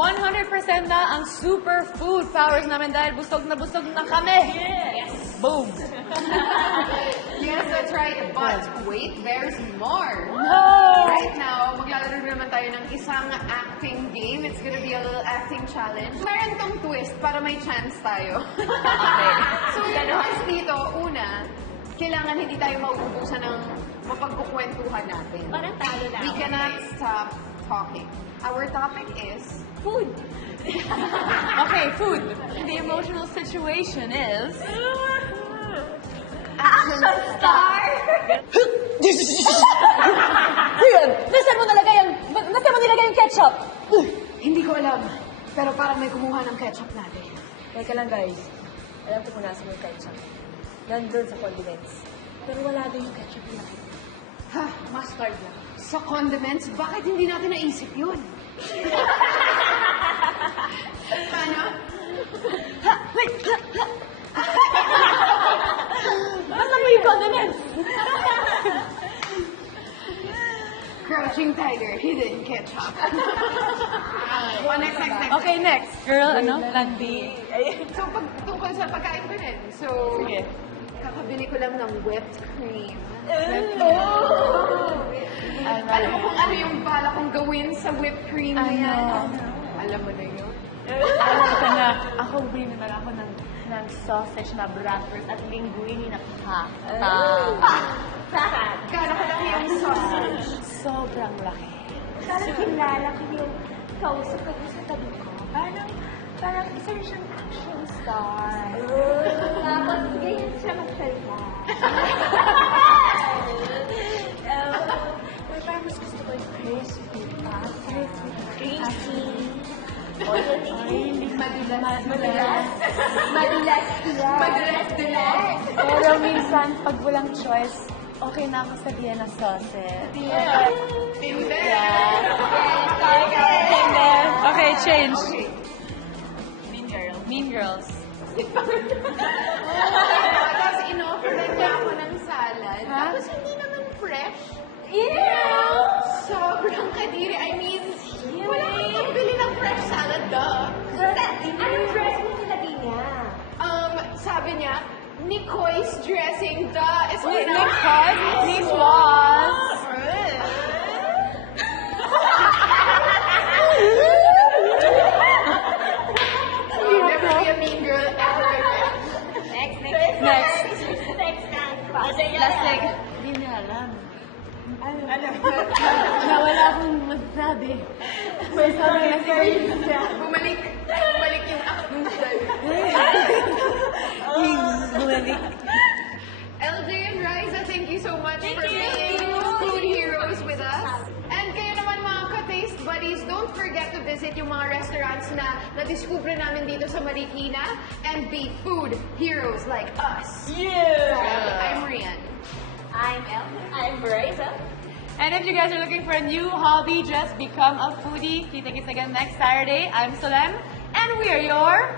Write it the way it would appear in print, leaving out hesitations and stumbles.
100% na ang superfood powers namin dahil busog na kami. Yes! Boom! Yes, that's right. But wait, there's more. No! Right now, maglalaro naman tayo ng isang acting game. It's gonna be a little acting challenge. Meron tong twist para may chance tayo. Okay. So, yung twist dito, una, kailangan hindi tayo mauubusan ng mapagkukwentuhan natin. Parang talo na. We cannot stop talking. Our topic is Food! Okay, food. The emotional situation is... Action star! Rian! Nasaan mo nilagay yung ketchup? hindi ko alam, pero parang may kumuha ng ketchup natin. Teka lang guys. Alam ko kung nasa yung ketchup. Nandun sa condiments. Pero wala din yung ketchup na. Ha, Mustard lang. sa condiments, bakit hindi natin naisip yun? Paano? Basta mo yung condiments! Crouching tiger, hidden ketchup. Next. Okay, next. Girl, Plan B. So, tungkol sa pagkain ko rin. So, Sige. kakabili ko lang ng whipped cream. Ano? Alam mo kung ano yung bala kong gawin sa whipped cream na yan? Ano? Alam mo na yun? Alam ko na, ako bring na ako ng sausage na bratwurst at linguine na pasta. Gano'n kalaki yung sausage? Sobrang laki. Parang kilala ko yung kausap ko sa tabi ko. Parang isa rin siyang action star. Tapos ganyan siya magsalita. Parang mas gusto ko yung crispy pa. Crispy. Madulas yan. Pero minsan, pag walang choice, okay na ako sa Vienna sausage. Hindi. Okay, change. Okay. Mean Girls. Tapos in-offeran niya ako ng salad. Ha? Tapos hindi naman fresh. Yeah! Sobrang kadiri. I mean, wala kang pambili ng fresh salad, duh. Anong dress mo nilagay niya? Sabi niya, Nicoy's dressing, duh. It's Wait, not- Nick was. Never be a mean girl ever again. Next. Lasing. Hindi niya alam. Nawala akong magsabi. May sabi na Bumalik yung acting. Bumalik. LJ and Riza, thank you so much for being food heroes with us. And kayo naman mga ka-taste buddies, don't forget to visit yung mga restaurants na na-discover namin dito sa Marikina and be food heroes like us. I'm Rian. I'm Elma. I'm Brisa. And if you guys are looking for a new hobby, just become a foodie. Kita-kits again next Saturday. I'm Solem, and we are your